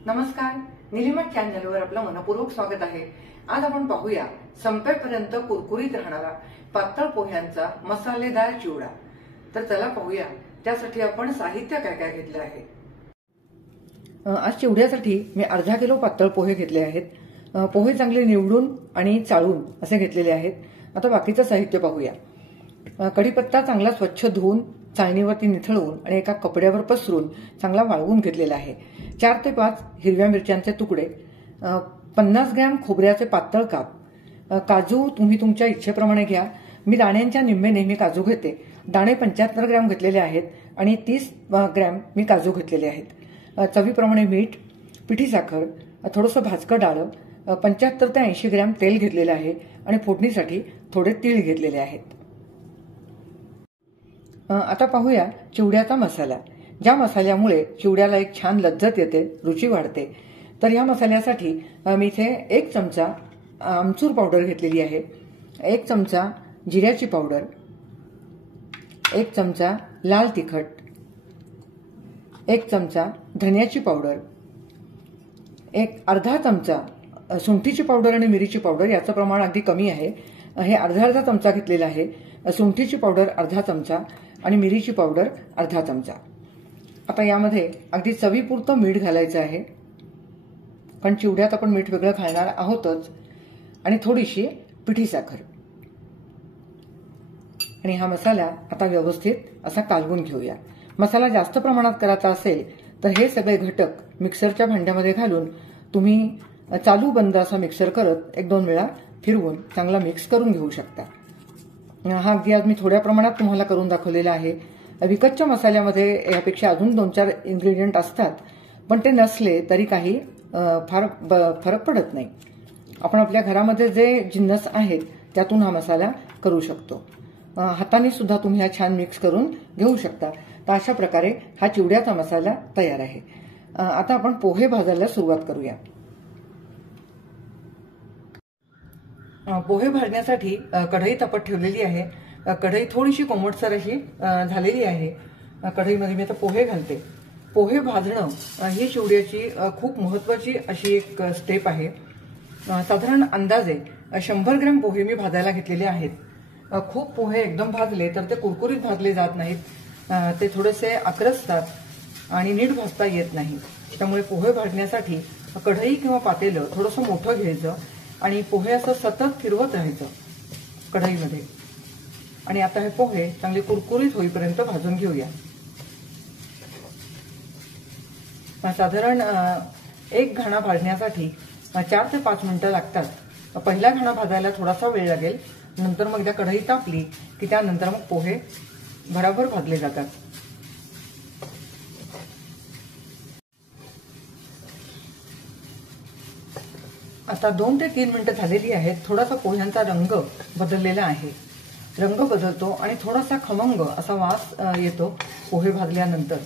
नमस्कार, निलिमा चॅनलवर आपलं मनपूर्वक स्वागत आहे। आज आपण पाहूया संपेपर्यंत कुरकुरीत राहणारा पातळ पोह्यांचा मसालेदार चिवडा। तर चला पाहूया त्यासाठी आपण साहित्य काय काय घेतले आहे। आज चिवड्यासाठी मी अर्धा किलो पातळ पोहे घेतले आहेत। पोहे चांगले निवडून आणि चाळून असे घेतलेले आहेत। आता बाकीचं साहित्य पाहूया। कढीपत्ता चांगला स्वच्छ धुवून चाळणीवरती निथळवून आणि एका कपड्यावर पसरून चांगला वाळवून घेतलेला आहे। 4 ते 5 हिरव्या मिरच्यांचे तुकडे, 50 ग्रॅम खोबऱ्याचे पातळ काप, काजू तुम्ही तुमच्या इच्छेप्रमाणे घ्या। मी दाण्यांच्या निम्मे नेहमी काजू घेते। दाणे 75 ग्रॅम घेतलेले आहेत आणि 30 ग्रॅम मी काजू घेतलेले आहेत। चवीप्रमाणे मीठ, पिठी साखर, थोडंसं भाजकं डाळ, 75 ते 80 ग्रॅम तेल घेतलेले आहे आणि फोडणीसाठी थोडे तीळ घेतलेले आहेत। आता पाहूया चिवड्याचा मसाला। ज्या मसाल्यामुळे चिवड्याला एक छान लज्जत येते, रुची वाढते। तर या मसाल्यासाठी मी इथे 1 चमचा आमचूर पावडर घेतलेली आहे, 1 चमचा जिऱ्याची पावडर, 1 चमचा लाल तिखट, 1 चमचा धन्याची पावडर, अर्धा चमचा सुंठीची पावडर आणि मिरीची पावडर, याचं प्रमाण अगदी कमी आहे। हे अर्धा चमचा घेतलेला आहे। सुंठीची पावडर अर्धा चमचा आणि मिरीची पावडर अर्धा चमचा। आता यामध्ये अगदी चवीपुरतं मीठ घालायचं आहे, कारण चिवड्यात आपण मीठ वेगळं घालणार आहोतच, आणि थोडीशी पिठी साखर। आणि हा मसाला आता व्यवस्थित असा कालवून घेऊया। मसाला जास्त प्रमाणात करायचा असेल तर हे सगळे घटक मिक्सरच्या भांड्यामध्ये घालून तुम्ही चालू बंद असा मिक्सर करत 1-2 वेळा फिरवून चांगला मिक्स करून घेऊ शकता। हा अगदी आज मी थोड्या प्रमाणात तुम्हाला करून दाखवलेला आहे। विकतच्या मसाल्यामध्ये यापेक्षा अजून 2-4 इन्ग्रेडियंट असतात, पण ते नसले तरी काही फार फरक पडत नाही। आपण आपल्या घरामध्ये जे जिन्नस आहेत त्यातून हा मसाला करू शकतो। हाताने सुद्धा तुम्ही हा छान मिक्स करून घेऊ शकता। तर अशा प्रकारे हा चिवड्याचा मसाला तयार आहे। आता आपण पोहे भाजायला सुरुवात करूया। पोहे भाजण्यासाठी कढई तापत ठेवलेली आहे। कढई थोडीशी कोमटसर अशी झालेली आहे। कढईमध्ये मी आता पोहे घालते। पोहे भाजणं ही चिवड्याची खूप महत्वाची अशी एक स्टेप आहे। साधारण अंदाजे 100 ग्रॅम पोहे मी भाजायला घेतलेले आहेत। खूप पोहे एकदम भाजले तर ते कुरकुरीत भाजले जात नाहीत, ते थोडेसे आक्रसतात आणि नीट भाजता येत नाही। त्यामुळे पोहे भाजण्यासाठी कढई किंवा पातेलं थोडंसं मोठं घ्यायचं आणि पोहे असं सतत फिरवत राहायचं कढईमध्ये। आणि आता हे पोहे चांगले कुरकुरीत होईपर्यंत भाजून घेऊया। साधारण एक घाणा भाजण्यासाठी 4 ते 5 मिनिटं लागतात। पहिला घाणा भाजायला थोडासा वेळ लागेल, नंतर मग एकदा कढई तापली की त्यानंतर मग पोहे भराभर भाजले जातात। आता 2 ते 3 मिनिटं झालेली आहेत। थोडासा पोह्यांचा रंग बदललेला आहे। रंग बदलतो आणि थोडासा खमंग असा वास येतो पोहे भाजल्यानंतर।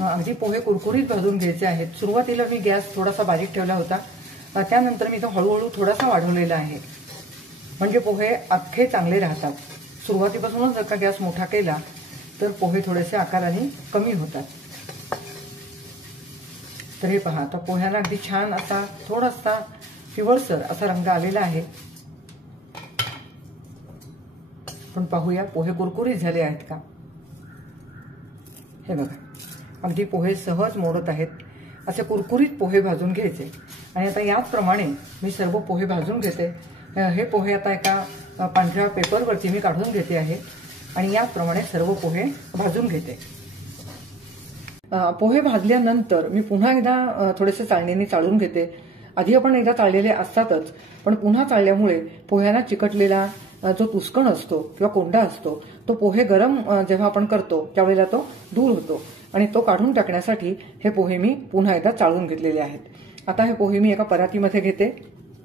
अगदी पोहे कुरकुरीत भाजून घ्यायचे आहेत। सुरुवातीला मी गॅस थोडासा बारीक ठेवला होता, त्यानंतर मी तो हळूहळू थोडासा वाढवलेला आहे, म्हणजे पोहे अख्खे चांगले राहतात। सुरुवातीपासूनच जर का गॅस मोठा केला तर पोहे थोडेसे आकाराने कमी होतात। तर हे पहा, आता पोह्याला अगदी छान असा थोडासा पिवळसर असा रंग आलेला आहे। पण पाहूया पोहे कुरकुरीत झाले आहेत का। हे बघा, अगदी पोहे सहज मोडत आहेत। असे कुरकुरीत पोहे भाजून घ्यायचे आणि आता याचप्रमाणे मी सर्व पोहे भाजून घेते। हे पोहे आता एका पांढऱ्या पेपरवरती मी काढून घेते आहे आणि याचप्रमाणे सर्व पोहे भाजून घेते। पोहे भाजल्यानंतर मी पुन्हा एकदा थोडेसे चाळणीने चाळून घेते। आधी आपण एकदा चाळलेले असतातच, पण पुन्हा चाळल्यामुळे पोह्यांना चिकटलेला जो तुस्कण असतो किंवा कोंडा असतो तो पोहे गरम जेव्हा आपण करतो त्यावेळेला तो दूर होतो आणि तो काढून टाकण्यासाठी हे पोहे मी पुन्हा एकदा चाळून घेतलेले आहेत। आता हे पोहे मी एका परातीमध्ये घेते।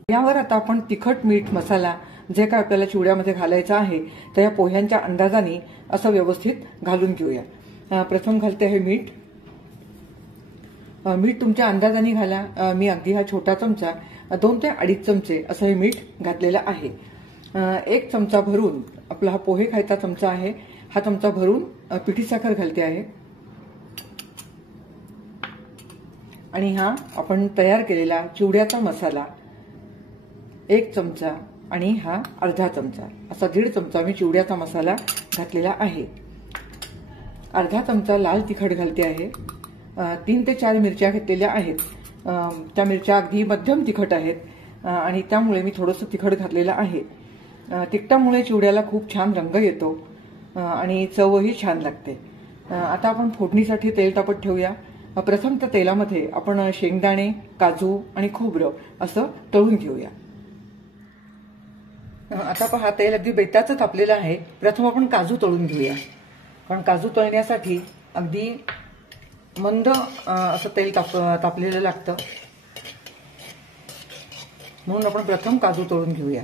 यावर आता आपण तिखट, मीठ, मसाला जे काय आपल्याला चिवड्यामध्ये घालायचं आहे तर या पोह्यांच्या अंदाजाने असं व्यवस्थित घालून घेऊया। प्रथम घालते हे मीठ। मीठ तुमच्या अंदाजाने घाला। मी अगदी हा छोटा चमचा 2 ते 2.5 चमचे असं हे मीठ घातलेलं आहे। 1 चमचा भरून आपला हा पोहे खायचा चमचा आहे, हा चमचा भरून पिठी साखर घालते आहे। आणि हा आपण तयार केलेला चिवड्याचा मसाला 1 चमचा आणि हा अर्धा चमचा, असा 1.5 चमचा मी चिवड्याचा मसाला घातलेला आहे. अर्धा चमचा लाल तिखट घालते आहे. 3 ते 4 मिरच्या घेतलेल्या आहेत. त्या मिरच्या अगदी मध्यम तिखट आहेत आणि त्यामुळे मी थोडंसं तिखट घातलेलं आहे. तिखटामुळे चिवड्याला खूप छान रंग येतो आणि चवही छान लागते. आता आपण फोडणीसाठी तेल तापत ठेवूया. प्रथम त्या तेलामध्ये आपण शेंगदाणे, काजू आणि खोबरं असं तळून घेऊया. आता पहा, तेल अगदी बेताचं तापलेलं आहे. प्रथम आपण काजू तळून घेऊया, कारण काजू तळण्यासाठी अगदी मंद असं तेल तापलेलं लागतं, म्हणून आपण प्रथम काजू तळून घेऊया.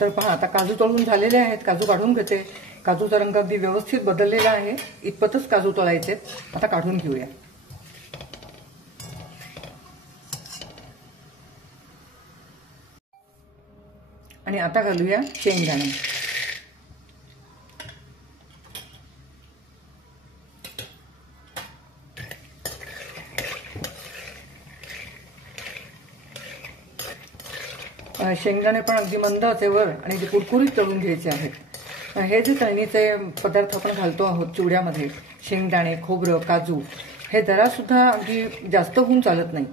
तर पहा, आता काजू तळून झालेले आहेत. काजू काढून घेते. काजूचा रंग अगदी व्यवस्थित बदललेला आहे. इतपतच काजू तळायचे. आता काढून घेऊया. आणि आता घालूया शेंगदाणे. शेंगदाणे पण अगदी मंद आचेवर आणि कुरकुरीत तळून घ्यायचे आहेत. हे जे तळणीचे पदार्थ आपण घालतो आहोत चिवड्यामध्ये, शेंगदाणे, खोबरं, काजू, हे जरा सुद्धा अगदी जास्त होऊन चालत नाही.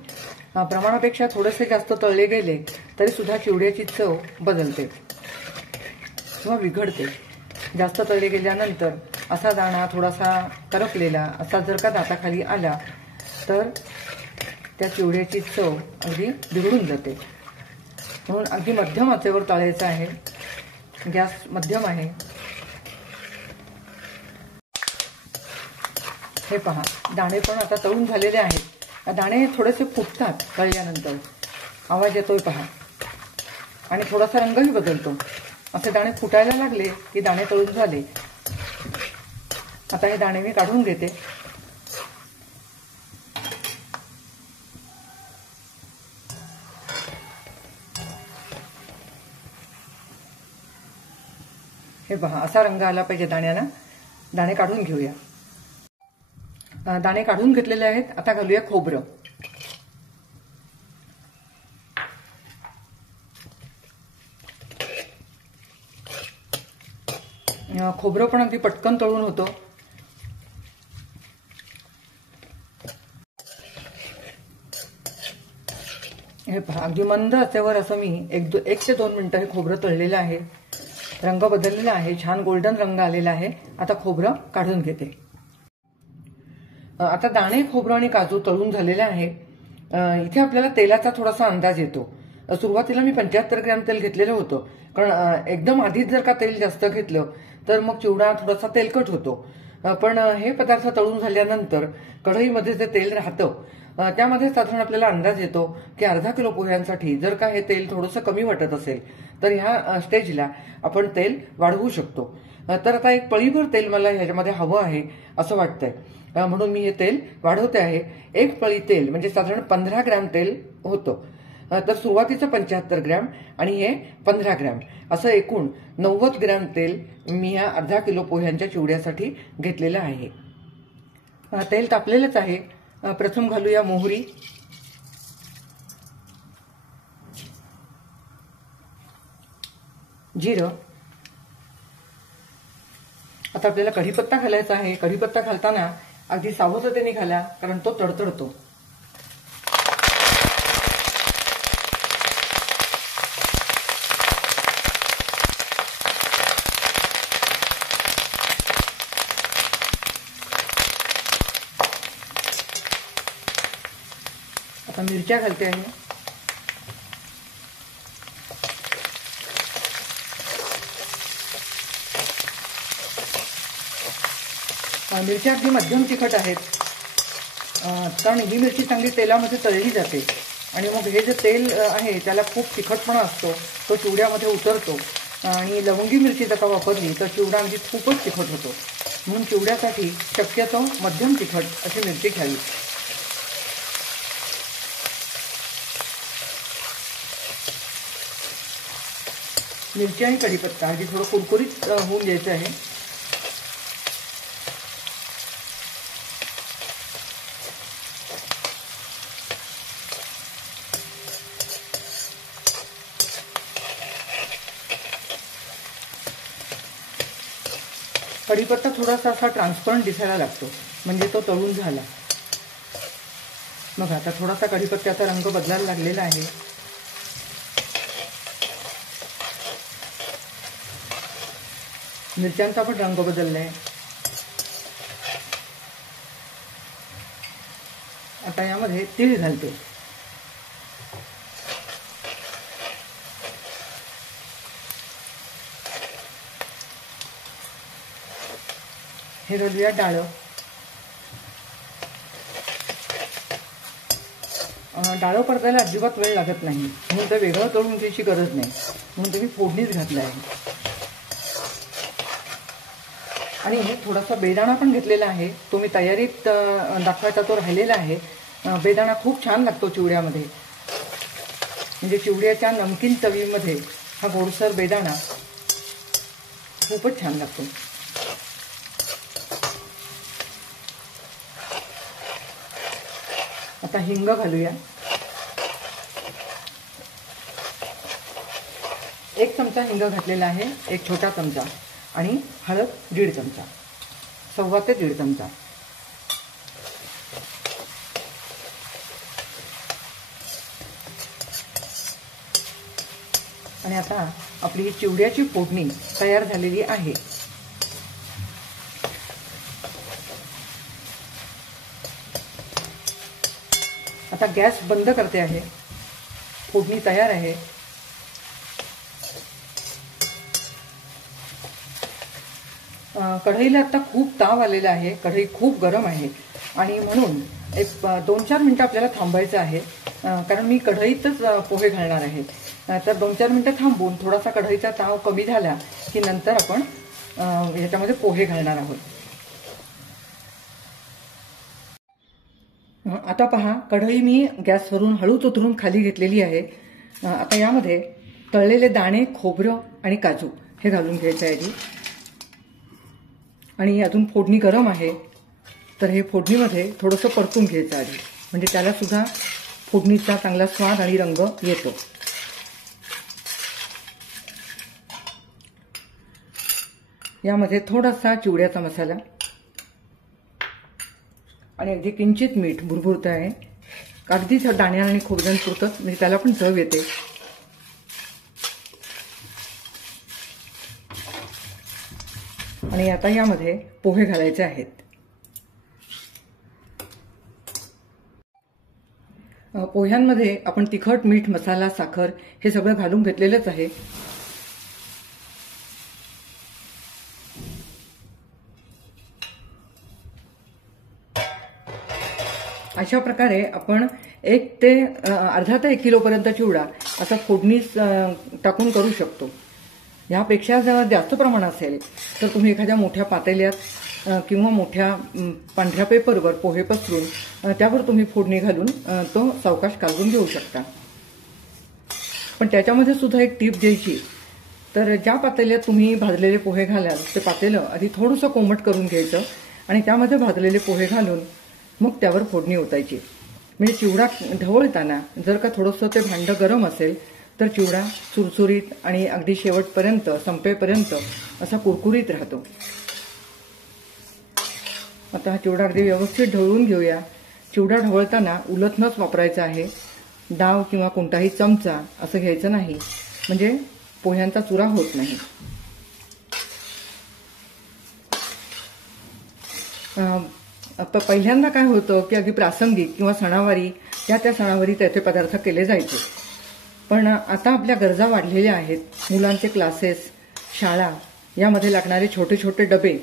प्रमाणापेक्षा थोडेसे जास्त तळले गेले तरी सुद्धा चिवड्याची चव बदलते किंवा बिघडते. जास्त तळले गेल्यानंतर असा दाणा थोडासा करपलेला असा जर का दाताखाली आला तर त्या चिवड्याची चव अगदी बिघडून जाते. म्हणून अगदी मध्यम आचेवर तळायचं आहे. गॅस मध्यम आहे. हे पहा, दाणे पण आता तळून झालेले आहेत. दाणे थोडेसे फुटतात तळल्यानंतर, आवाज येतोय पहा, आणि थोडासा रंगही बदलतो. असे दाणे फुटायला लागले की दाणे तळून झाले. आता हे दाणे मी काढून घेते. हे पहा, असा रंग आला पाहिजे दाण्यांना. दाणे काढून घेऊया. दाणे काढून घेतलेले आहेत. आता घालूया खोबरं. खोबरं पण अगदी पटकन तळून होतं. हे पहा, अगदी मंद आचेवर असं मी 1 ते 2 मिनिटं हे खोबरं तळलेलं आहे. रंग बदललेला आहे. छान गोल्डन रंग आलेला आहे. आता खोबरं काढून घेते. आता दाणे, खोबरं आणि काजू तळून झालेले आहे. इथे आपल्याला तेलाचा थोडासा अंदाज येतो. सुरुवातीला मी 75 ग्रॅम तेल घेतलेलं होतं, कारण एकदम आधीच जर का तेल जास्त घेतलं तर मग चिवडा थोडासा तेलकट होतो. पण हे पदार्थ तळून झाल्यानंतर कढईमध्ये जे तेल राहतं त्यामध्ये साधारण आपल्याला अंदाज येतो की अर्धा किलो पोह्यांसाठी जर का हे तेल थोडंसं कमी वाटत असेल तर ह्या स्टेजला आपण तेल वाढवू शकतो. तर आता 1 पळीभर तेल मला ह्याच्यामध्ये हवं आहे असं वाटतंय, म्हणून मी हे तेल वाढवते आहे. 1 पळी तेल म्हणजे साधारण 15 ग्रॅम तेल होतं. तर सुरुवातीचं 75 ग्रॅम आणि हे 15 ग्रॅम असं एकूण 90 ग्रॅम तेल मी या अर्धा किलो पोह्यांच्या चिवड्यासाठी घेतलेलं आहे. तेल तापलेलंच आहे. प्रथम घालूया मोहरी, जिरं. आता आपल्याला कढीपत्ता घालायचा आहे. कढीपत्ता घालताना अगदी सावधतेने घाला, कारण तो तडतडतो. आता मिरच्या घालते आहे. मिरच्या अगदी मध्यम तिखट आहेत, कारण ही मिरची चांगली तेलामध्ये तळली जाते आणि मग हे जे तेल आहे त्याला खूप तिखटपणा असतो, तो चिवड्यामध्ये उतरतो. आणि लवंगी मिरची जर का वापरली तर चिवडा अगदी खूपच तिखट होतो. म्हणून चिवड्यासाठी शक्यतो मध्यम तिखट अशी मिरची घ्यावी. मिरची आणि कढीपत्ता आधी थोडं कुरकुरीत होऊन घ्यायचं आहे. कढीपत्ता थोडासा असा ट्रान्सपरंट दिसायला लागतो म्हणजे तो तळून झाला. मग आता थोडासा कढीपत्त्याचा रंग बदलायला लागलेला आहे. मिरच्यांचा पण रंग बदललाय. आता यामध्ये तीळ घालते. हे घालूया डाळ. डाळ परतायला अजिबात वेळ लागत नाही म्हणून तर वेगळं तळून घ्यायची गरज नाही म्हणून तुम्ही फोडणीच घातलं आहे. आणि हे थोडासा बेदाणा पण घेतलेला आहे. तो मी तयारीत दाखवायचा तो राहिलेला आहे. बेदाणा खूप छान लागतो चिवड्यामध्ये. म्हणजे चिवड्याच्या नमकीन चवीमध्ये हा गोडसर बेदाणा खूपच छान लागतो. आता हिंग घालूया. 1 चमचा हिंग घातलेला आहे, 1 छोटा चमचा. आणि हळद 1.5 चमचा, 1.25 ते 1.5 चमचा. आणि आता आपली चिवड्याची फोडणी तयार झालेली आहे. आता गॅस बंद करते आहे. फोडणी तयार आहे. कढईला आता खूप ताव आलेला आहे. कढई खूप गरम आहे आणि म्हणून एक 2-4 मिनिटं आपल्याला थांबायचं आहे. कारण मी कढईतच पोहे घालणार आहे. तर 2-4 मिनिटं थांबून थोडासा कढईचा ताव कमी झाला की नंतर आपण याच्यामध्ये पोहे घालणार आहोत. आता पहा, कढई मी गॅसवरून हळूच उतरून खाली घेतलेली आहे. आता यामध्ये तळलेले दाणे, खोबरं आणि काजू हे घालून घ्यायचं आहे. आणि अजून फोडणी गरम आहे तर हे फोडणीमध्ये थोडंसं परतून घ्यायचं आधी, म्हणजे त्याला सुद्धा फोडणीचा चांगला स्वाद आणि रंग येतो. यामध्ये थोडासा चिवड्याचा मसाला आणि अगदी किंचित मीठ भुरभुरतं आहे. अगदी दाण्या आणि खोबऱ्यांपुरतं, म्हणजे त्याला पण चव येते. आणि आता यामध्ये पोहे घालायचे आहेत. पोह्यांमध्ये आपण तिखट, मीठ, मसाला, साखर हे सगळं घालून घेतलेलंच आहे. अशा प्रकारे आपण 1 ते अर्धा ते 1 किलोपर्यंत चिवडा असा फोडणीस टाकून करू शकतो. यापेक्षा जर जास्त प्रमाण असेल तर तुम्ही एखाद्या मोठ्या पातेल्यात किंवा मोठ्या पांढऱ्या पेपरवर पोहे पसरून त्यावर तुम्ही फोडणी घालून तो सावकाश कालवून घेऊ शकता. पण त्याच्यामध्ये सुद्धा एक टीप द्यायची, तर ज्या पातेल्यात तुम्ही भाजलेले पोहे घालाल ते पातेलं आधी थोडंसं कोमट करून घ्यायचं आणि त्यामध्ये भाजलेले पोहे घालून मग त्यावर फोडणी ओतायची. म्हणजे चिवडा ढवळताना जर का थोडंसं ते भांडं गरम असेल तर चिवडा सुरसुरीत आणि अगदी शेवटपर्यंत, संपेपर्यंत असा कुरकुरीत राहतो. आता हा चिवडा अगदी व्यवस्थित ढवळून घेऊया. चिवडा ढवळताना उलथनच वापरायचा आहे. डाव किंवा कोणताही चमचा असं घ्यायचं नाही, म्हणजे पोह्यांचा चुरा होत नाही. पहिल्यांदा काय होतं की अगदी प्रासंगिक किंवा सणावारी त्या सणावारी त्याचे पदार्थ केले जायचे. पण आता आपल्या गरजा वाढलेल्या आहेत. मुलांचे क्लासेस, शाळा, यामध्ये लागणारे छोटे छोटे डबे,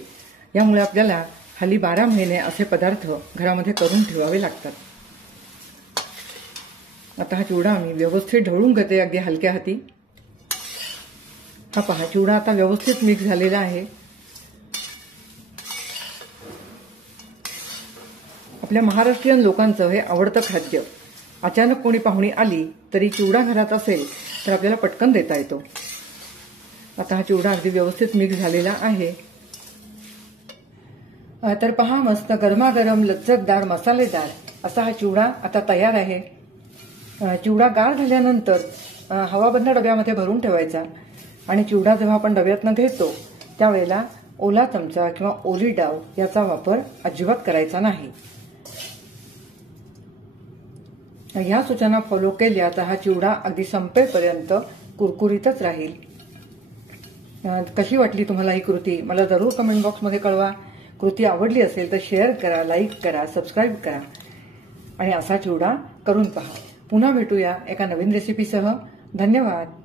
यामुळे आपल्याला हल्ली 12 महिने असे पदार्थ घरामध्ये करून ठेवावे लागतात. आता हा चिवडा मी व्यवस्थित ढवळून घेते अगदी हलक्या हाती. हा पहा, चिवडा आता व्यवस्थित मिक्स झालेला आहे. आपल्या महाराष्ट्रीयन लोकांचं हे आवडतं खाद्य. अचानक कोणी पाहुणी आली तरी चिवडा घरात असेल तर आपल्याला पटकन देता येतो. आता हा चिवडा अगदी व्यवस्थित मिक्स झालेला आहे. तर पहा, मस्त गरमागरम लज्जतदार मसालेदार असा हा चिवडा आता तयार आहे. चिवडा गार झाल्यानंतर हवाबंद डब्यामध्ये भरून ठेवायचा आणि चिवडा जेव्हा आपण डब्यातनं घेतो त्यावेळेला ओला चमचा किंवा ओली डाव याचा वापर अजिबात करायचा नाही. ह्या सूचना फॉलो केल्या तर हा चिवडा अगदी संपेपर्यंत कुरकुरीतच राहील. कशी वाटली तुम्हाला ही कृती मला जरूर कमेंट बॉक्समध्ये कळवा. कृती आवडली असेल तर शेअर करा, लाईक करा, सबस्क्राईब करा आणि असा चिवडा करून पहा. पुन्हा भेटूया एका नवीन रेसिपीसह. धन्यवाद.